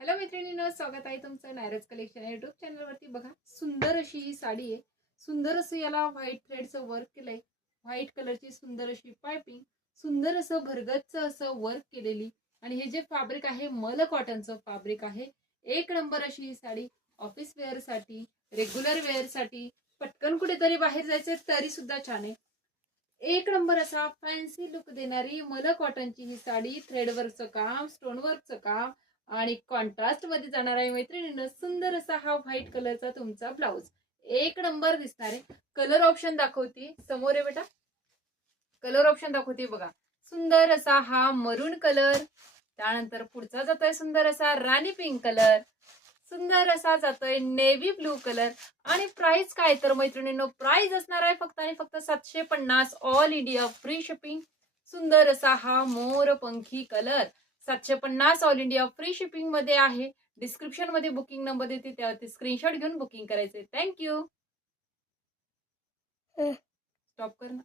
Hello मैत्रिणींनो, स्वागत आहे तुमचं नायरज कलेक्शन या युट्यूब चॅनलवरती. बघा, सुंदर अशी ही साडी आहे. सुंदर असं याला व्हाईट थ्रेडचं वर्क केलंय. व्हाईट कलरची सुंदर अशी पायपिंग, सुंदर असं भरगतच असं वर्क केलेली. आणि हे जे फॅब्रिक आहे मल कॉटनचं फॅब्रिक आहे. एक नंबर अशी ही साडी ऑफिस वेअर साठी, रेग्युलर वेअर साठी, पटकन कुठेतरी बाहेर जायचं तरी सुद्धा छान आहे. एक नंबर असा फॅन्सी लुक देणारी मल कॉटनची ही साडी, थ्रेडवर्कचं काम, स्टोन वर्कचं काम आणि कॉन्ट्रास्ट मध्ये जाणार आहे. मैत्रिणींनो, सुंदर असा हा व्हाईट कलरचा तुमचा ब्लाउज एक नंबर दिसणार आहे. कलर ऑप्शन दाखवते समोर आहे बेटा, कलर ऑप्शन दाखवते बघा. सुंदर असा हा मरून कलर, त्यानंतर पुढचा जातोय सुंदर असा राणी पिंक कलर, सुंदर असा जातोय नेव्ही ब्लू कलर. आणि प्राइस काय तर मैत्रिणींनो, प्राइस असणार आहे फक्त आणि फक्त 750, ऑल इंडिया फ्री शिपिंग. सुंदर असा हा मोर पंखी colour 750 all India free shipping मध्ये आहे. डिस्क्रिप्शन मध्ये बुकिंग नंबर देते, त्यावरती स्क्रीनशॉट घेऊन बुकिंग करायचे. थँक्यू. स्टॉप कर ना.